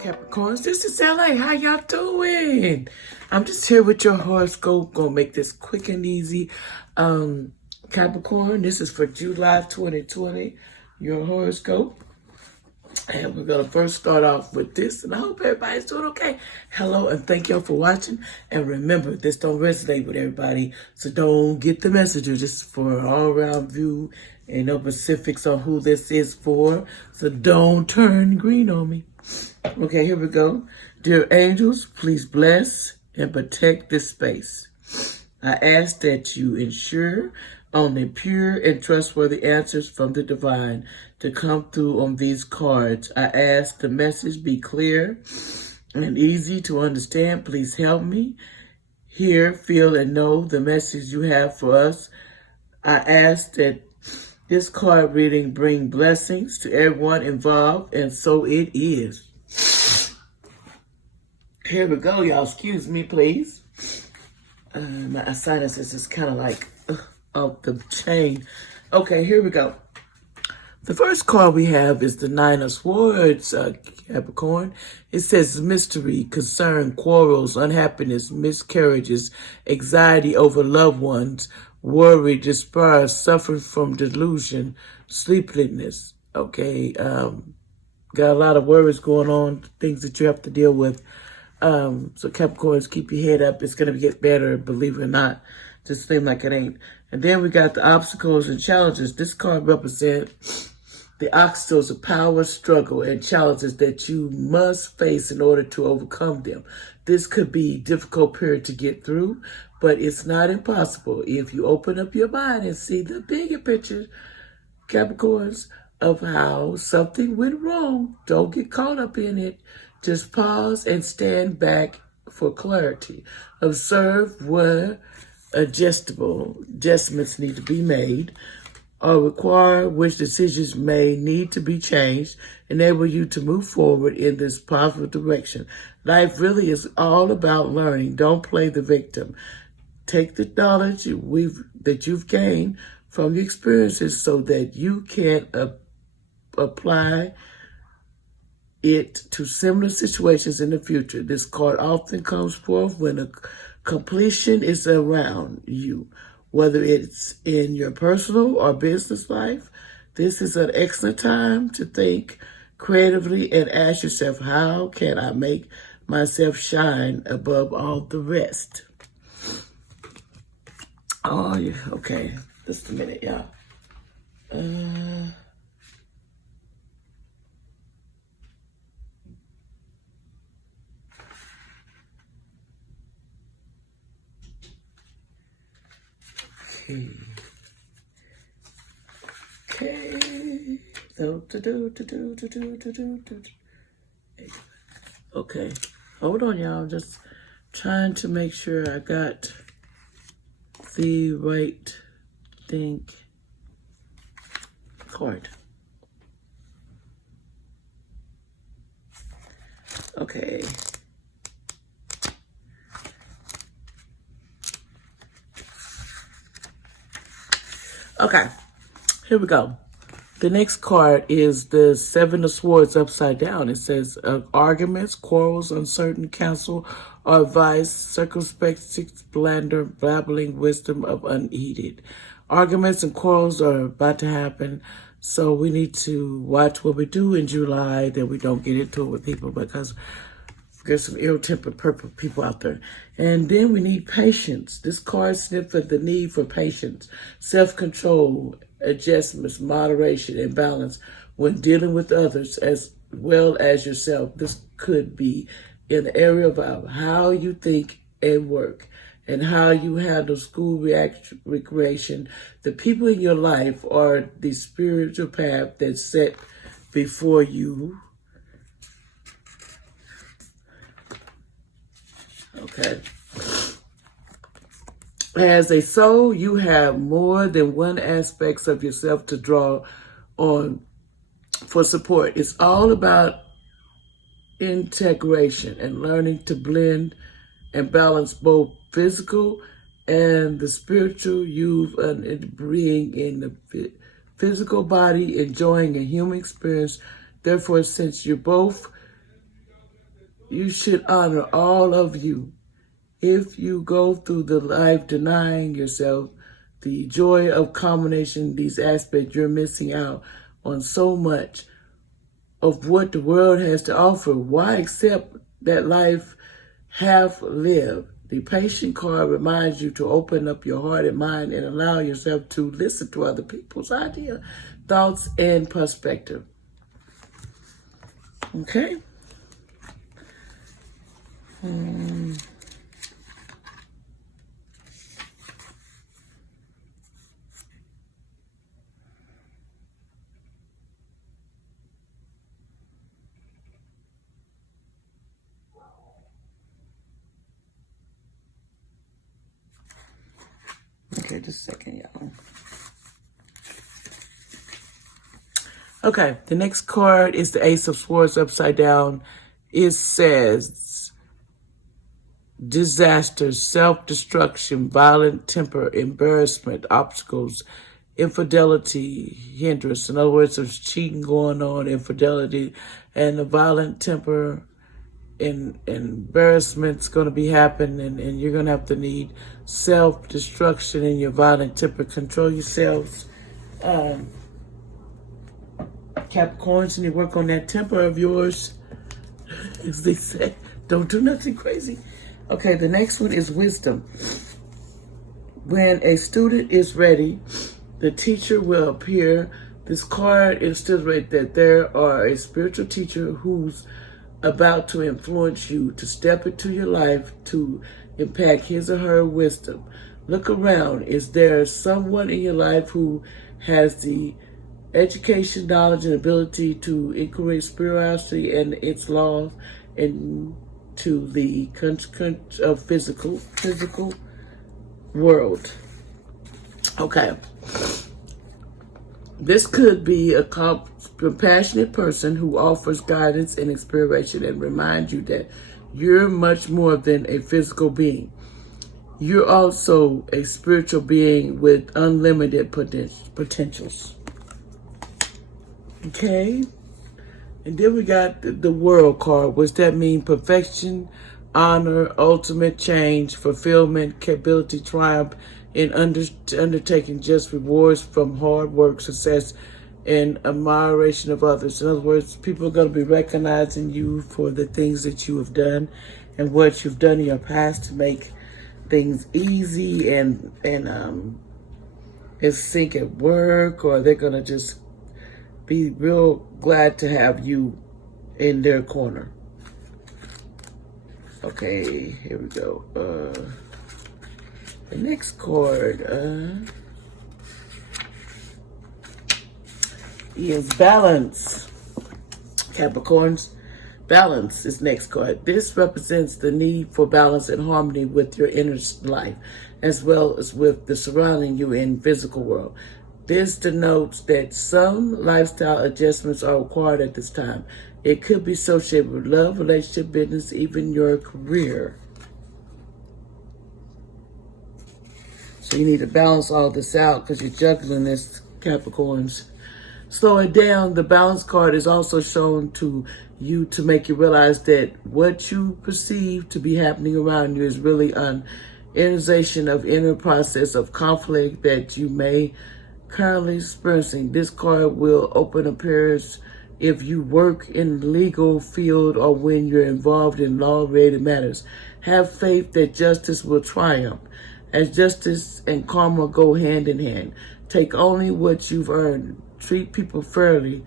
Capricorns, this is LA. How y'all doing? I'm just here with your horoscope. Gonna make this quick and easy. Capricorn, this is for July 2020, your horoscope. And we're gonna first start off with this, and I hope everybody's doing okay. Hello, and thank y'all for watching. And remember, this don't resonate with everybody, so don't get the message. This is for an all-around view, and no specifics on who this is for. So don't turn green on me. Okay, here we go. Dear angels, please bless and protect this space. I ask that you ensure only pure and trustworthy answers from the divine to come through on these cards. I ask the message be clear and easy to understand. Please help me hear, feel, and know the message you have for us. I ask that this card reading bring blessings to everyone involved, and so it is. Here we go, y'all. Excuse me, please. My sinuses is kind of like off the chain. Okay, here we go. The first card we have is the Nine of Swords, Capricorn. It says mystery, concern, quarrels, unhappiness, miscarriages, anxiety over loved ones, worry, despair, suffering from delusion, sleeplessness. Okay, got a lot of worries going on, things that you have to deal with. So Capricorns, keep your head up. It's going to get better, believe it or not. Just seem like it ain't. And then we got the obstacles and challenges. This card represents the obstacles of power, struggle, and challenges that you must face in order to overcome them. This could be a difficult period to get through, but it's not impossible if you open up your mind and see the bigger picture, Capricorns, of how something went wrong. Don't get caught up in it. Just pause and stand back for clarity. Observe where adjustments need to be made or require which decisions may need to be changed, enable you to move forward in this positive direction. Life really is all about learning. Don't play the victim. Take the knowledge that you've gained from your experiences so that you can apply it to similar situations in the future. This card often comes forth when a completion is around you, whether it's in your personal or business life. This is an excellent time to think creatively and ask yourself, how can I make myself shine above all the rest? Oh, yeah. Okay. Just a minute, y'all. Okay, hold on, y'all. Just trying to make sure I got the right thing card. Okay. Okay, here we go. The next card is the Seven of Swords upside down. It says arguments, quarrels, uncertain counsel or advice, circumspect, slander, babbling, wisdom of unheeded. Arguments and quarrels are about to happen, so we need to watch what we do in July, that we don't get into it with people, because there's some ill-tempered purple people out there. And then we need patience. This card sniffs at the need for patience, self-control, adjustments, moderation, and balance when dealing with others as well as yourself. This could be in the area of how you think and work, and how you handle school recreation. The people in your life are the spiritual path that's set before you. Okay. As a soul, you have more than one aspects of yourself to draw on for support. It's all about integration and learning to blend and balance both physical and the spiritual. You've being in the physical body, enjoying a human experience. Therefore, since you're both you should honor all of you. If you go through the life denying yourself the joy of combination these aspects, you're missing out on so much of what the world has to offer. Why accept that life half lived? The patient card reminds you to open up your heart and mind and allow yourself to listen to other people's idea, thoughts, and perspective. Okay? Okay, just a second, y'all. Okay, the next card is the Ace of Swords upside down. It says disaster, self-destruction, violent temper, embarrassment, obstacles, infidelity, hindrance. In other words, there's cheating going on, infidelity, and the violent temper and embarrassment's going to be happening, and you're going to have to need self-destruction in your violent temper. Control yourselves. Capricorns, and you work on that temper of yours. As they say, don't do nothing crazy. Okay, the next one is wisdom. When a student is ready, the teacher will appear. This card illustrates that there are a spiritual teacher who's about to influence you to step into your life to impact his or her wisdom. Look around. Is there someone in your life who has the education, knowledge, and ability to incorporate spirituality and its laws into the physical world? Okay. This could be a compassionate person who offers guidance and inspiration and reminds you that you're much more than a physical being. You're also a spiritual being with unlimited potentials. Okay? And then we got the World card. What's that mean? Perfection, honor, ultimate change, fulfillment, capability, triumph, in undertaking just rewards from hard work, success, and admiration of others. In other words, people are going to be recognizing you for the things that you have done and what you've done in your past to make things easy and sync at work, or they're going to just be real glad to have you in their corner. Okay, here we go. The next card is balance. Capricorns, balance is next card. This represents the need for balance and harmony with your inner life, as well as with the surrounding you in physical world. This denotes that some lifestyle adjustments are required at this time. It could be associated with love, relationship, business, even your career. So you need to balance all this out because you're juggling this, Capricorns. Slow it down. The balance card is also shown to you to make you realize that what you perceive to be happening around you is really an energization of inner process of conflict that you may currently experiencing. This card will open appears if you work in the legal field or when you're involved in law-related matters. Have faith that justice will triumph, as justice and karma go hand in hand. Take only what you've earned. Treat people fairly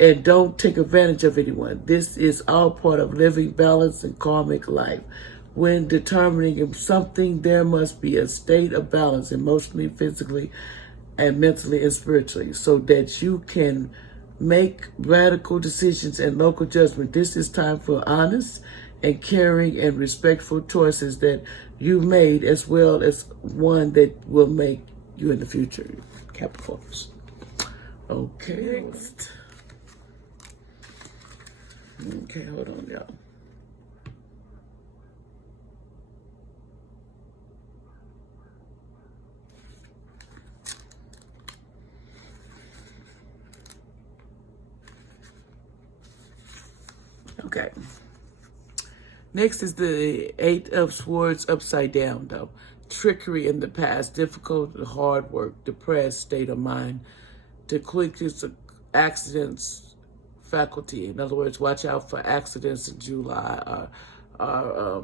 and don't take advantage of anyone. This is all part of living balanced and karmic life. When determining something, there must be a state of balance emotionally, physically, and mentally and spiritually, so that you can make radical decisions and local judgment. This is time for honest and caring and respectful choices that you made, as well as one that will make you in the future, Capricorns. Okay, next. Okay, hold on, y'all. Okay. Next is the Eight of Swords upside down, though. Trickery in the past, difficult, hard work, depressed state of mind, declictus accidents faculty. In other words, watch out for accidents in July or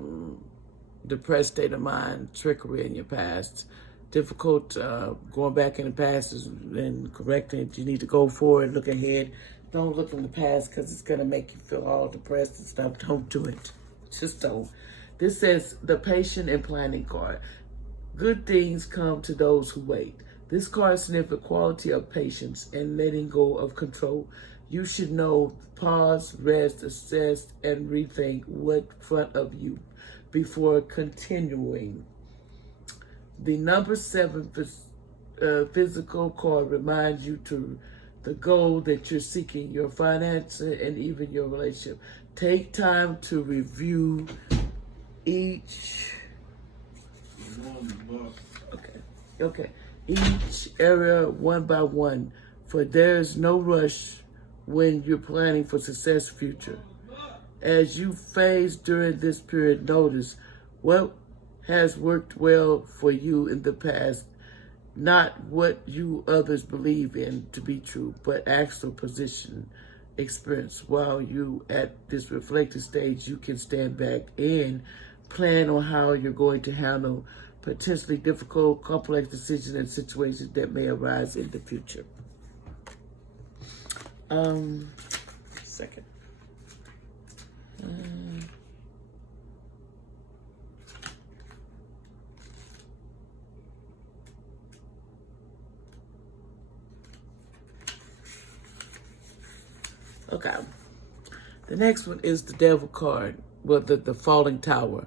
depressed state of mind, trickery in your past. Difficult going back in the past and correcting it. You need to go forward, look ahead. Don't look in the past because it's going to make you feel all depressed and stuff. Don't do it. Just don't. This says the patient and planning card. Good things come to those who wait. This card signifies quality of patience and letting go of control. You should know, pause, rest, assess, and rethink what's in front of you before continuing. The number 7 physical card reminds you to the goal that you're seeking, your finance and even your relationship. Take time to review each each area one by one, for there's no rush when you're planning for success future. As you phase during this period, notice what has worked well for you in the past, not what you others believe in to be true, but actual position experience. While you at this reflective stage, you can stand back and plan on how you're going to handle potentially difficult, complex decisions and situations that may arise in the future. Second. Okay. The next one is the Devil card, well, the Falling Tower.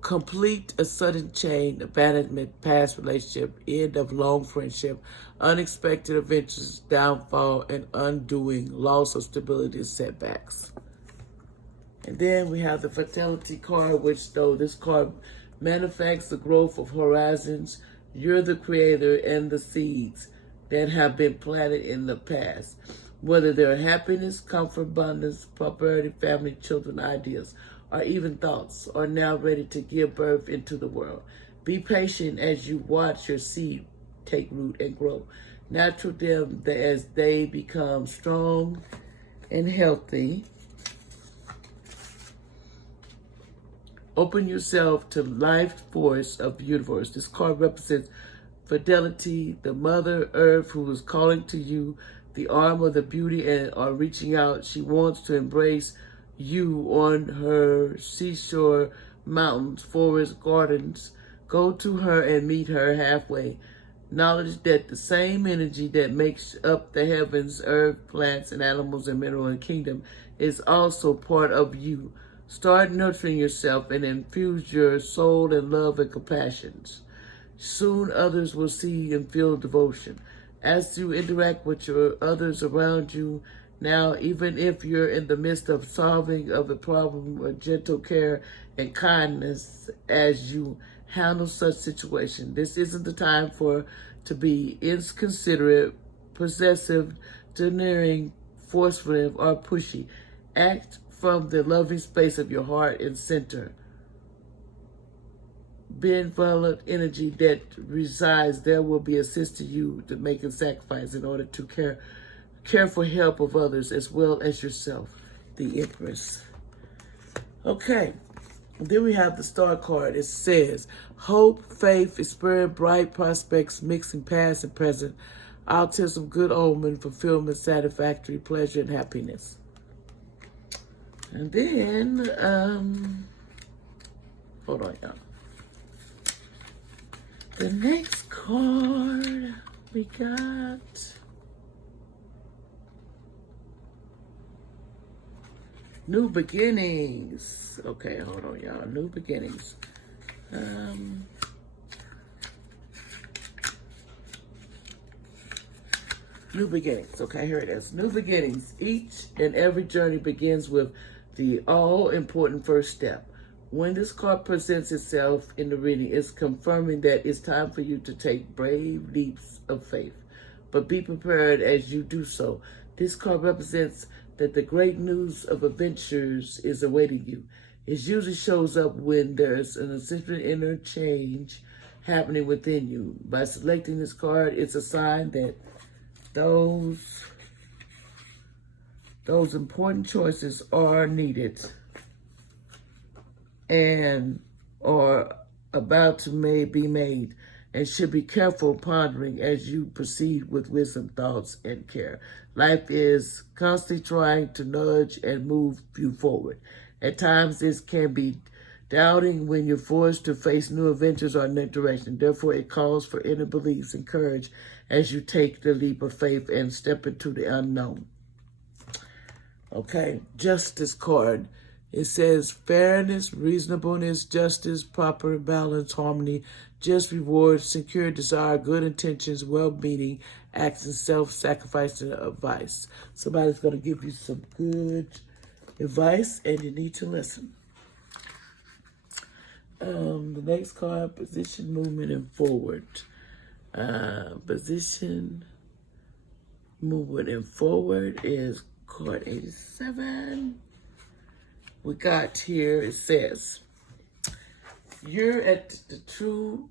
Complete a sudden change, abandonment, past relationship, end of long friendship, unexpected adventures, downfall, and undoing, loss of stability and setbacks. And then we have the Fatality card, which though this card manifests the growth of horizons. You're the creator and the seeds that have been planted in the past. Whether they're happiness, comfort, abundance, prosperity, family, children, ideas, or even thoughts, are now ready to give birth into the world. Be patient as you watch your seed take root and grow. Nurture them as they become strong and healthy. Open yourself to life force of the universe. This card represents fidelity, the Mother Earth who is calling to you, the arm of the beauty and are reaching out. She wants to embrace you on her seashore, mountains, forests, gardens. Go to her and meet her halfway. Knowledge that the same energy that makes up the heavens, earth, plants, and animals and mineral and kingdom is also part of you. Start nurturing yourself and infuse your soul in love and compassion. Soon others will see and feel devotion. As you interact with your others around you now, even if you're in the midst of solving of a problem, with gentle care and kindness as you handle such situation. This isn't the time to be inconsiderate, possessive, denying, forceful, or pushy. Act from the loving space of your heart and center. Benevolent energy that resides there will be assist to you to make a sacrifice in order to care for help of others as well as yourself. The Empress. Okay, then we have the Star card. It says, hope, faith, experience, bright prospects, mixing past and present, autism, good omen, fulfillment, satisfactory, pleasure, and happiness. And then, hold on, y'all. The next card we got New Beginnings. Okay, hold on, y'all. New Beginnings. New Beginnings. Okay, here it is. New Beginnings. Each and every journey begins with the all-important first step. When this card presents itself in the reading, it's confirming that it's time for you to take brave leaps of faith. But be prepared as you do so. This card represents that the great news of adventures is awaiting you. It usually shows up when there's an essential inner change happening within you. By selecting this card, it's a sign that those important choices are needed and are about to be made, and should be careful pondering as you proceed with wisdom, thoughts, and care. Life is constantly trying to nudge and move you forward. At times, this can be doubting when you're forced to face new adventures or new direction. Therefore, it calls for inner beliefs and courage as you take the leap of faith and step into the unknown. Okay, Justice card. It says fairness, reasonableness, justice, proper balance, harmony, just rewards, secure desire, good intentions, well-meaning, acts, and self-sacrifice and advice. Somebody's going to give you some good advice, and you need to listen. The next card, position, movement, and forward. Position, movement, and forward is card 87. We got here, it says, you're at the true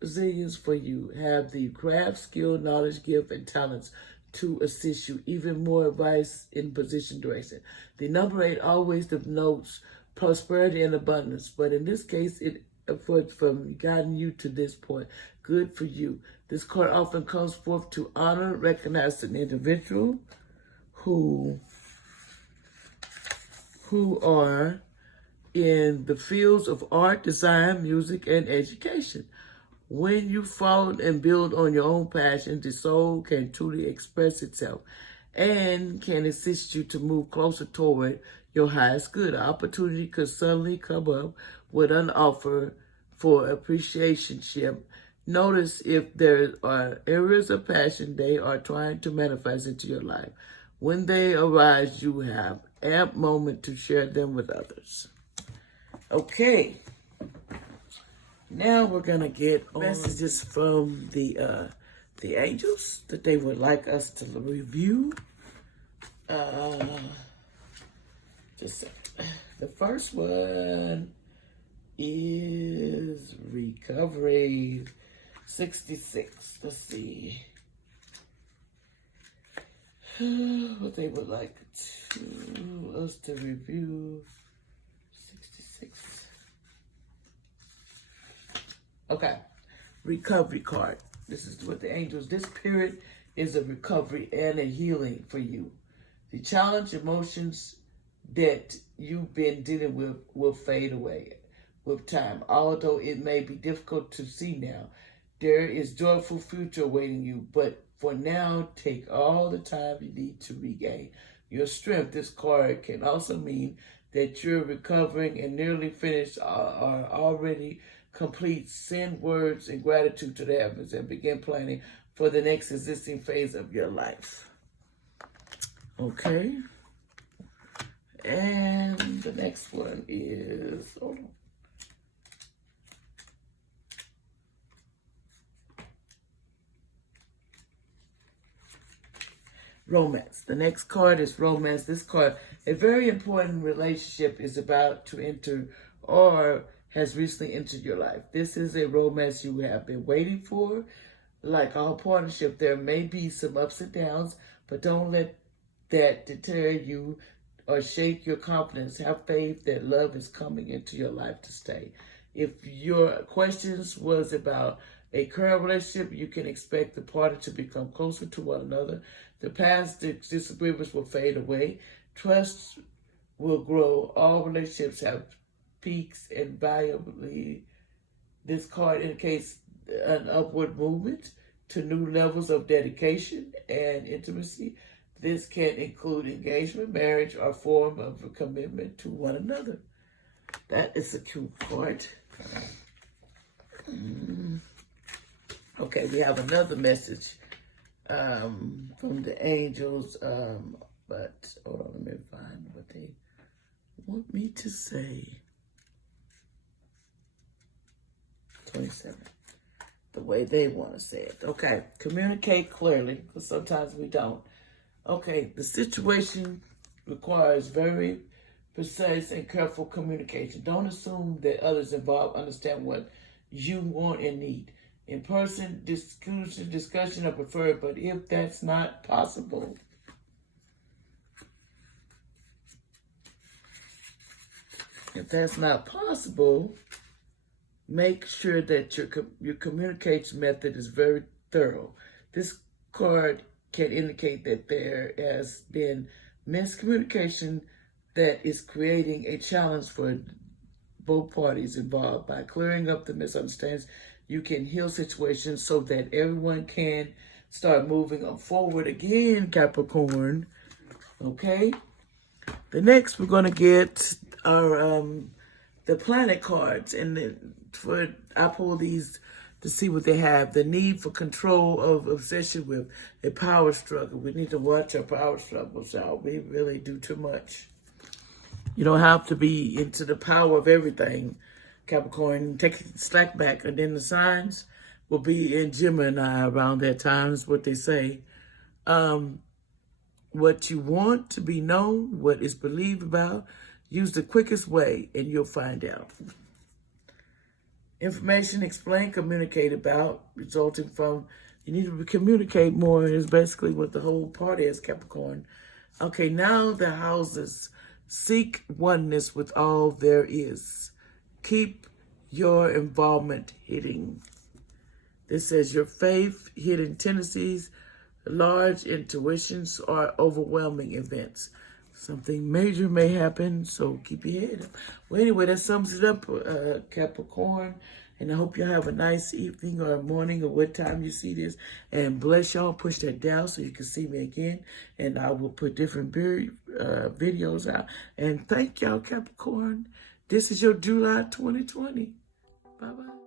resilience for you. Have the craft, skill, knowledge, gift, and talents to assist you. Even more advice in position direction. The number 8 always denotes prosperity and abundance, but in this case, it efforts from guiding you to this point. Good for you. This card often comes forth to honor, recognize an individual who are in the fields of art, design, music, and education. When you follow and build on your own passion, the soul can truly express itself and can assist you to move closer toward your highest good. An opportunity could suddenly come up with an offer for appreciationship. Notice if there are areas of passion they are trying to manifest into your life. When they arise, you have ample moment to share them with others. Okay. Now we're gonna get messages from the angels that they would like us to review. Just a second. The first one is recovery 66. Let's see what they would like us to review. 66. Okay, recovery card. This is what the angels, this period is a recovery and a healing for you. The challenge emotions that you've been dealing with will fade away with time. Although it may be difficult to see now, there is joyful future awaiting you. But for now, take all the time you need to regain your strength. This card can also mean that you're recovering and nearly finished or already complete. Send words and gratitude to the heavens and begin planning for the next existing phase of your life. Okay. And the next one is, hold on. Romance. The next card is romance. This card, a very important relationship is about to enter or has recently entered your life. This is a romance you have been waiting for. Like all partnership, there may be some ups and downs, but don't let that deter you or shake your confidence. Have faith that love is coming into your life to stay. If your questions was about a current relationship, you can expect the party to become closer to one another. The past disagreements will fade away. Trust will grow. All relationships have peaks and variably. This card indicates an upward movement to new levels of dedication and intimacy. This can include engagement, marriage, or form of a commitment to one another. That is a cute card. Okay, we have another message from the angels, but hold on, let me find what they want me to say. 27. The way they want to say it. Okay, communicate clearly, because sometimes we don't. Okay, the situation requires very precise and careful communication. Don't assume that others involved understand what you want and need. In-person discussion are preferred, but if that's not possible, make sure that your communication method is very thorough. This card can indicate that there has been miscommunication that is creating a challenge for both parties involved. By clearing up the misunderstandings, you can heal situations so that everyone can start moving forward again, Capricorn. Okay? The next we're going to get our the planet cards, and I pull these to see what they have. The need for control of obsession with a power struggle. We need to watch our power struggles, y'all. We really do too much. You don't have to be into the power of everything, Capricorn. Take slack back, and then the signs will be in Gemini around that time, is what they say. What you want to be known, what is believed about, use the quickest way and you'll find out. Information, explain, communicate about, resulting from, you need to communicate more, is basically what the whole part is, Capricorn. Okay, now the houses. Seek oneness with all there is. Keep your involvement hidden. This says your faith, hidden tendencies, large intuitions, or overwhelming events. Something major may happen, so keep your head up. Well, anyway, that sums it up, Capricorn. And I hope you have a nice evening or morning or what time you see this. And bless y'all. Push that down so you can see me again. And I will put different videos out. And thank y'all, Capricorn. This is your July 2020. Bye-bye.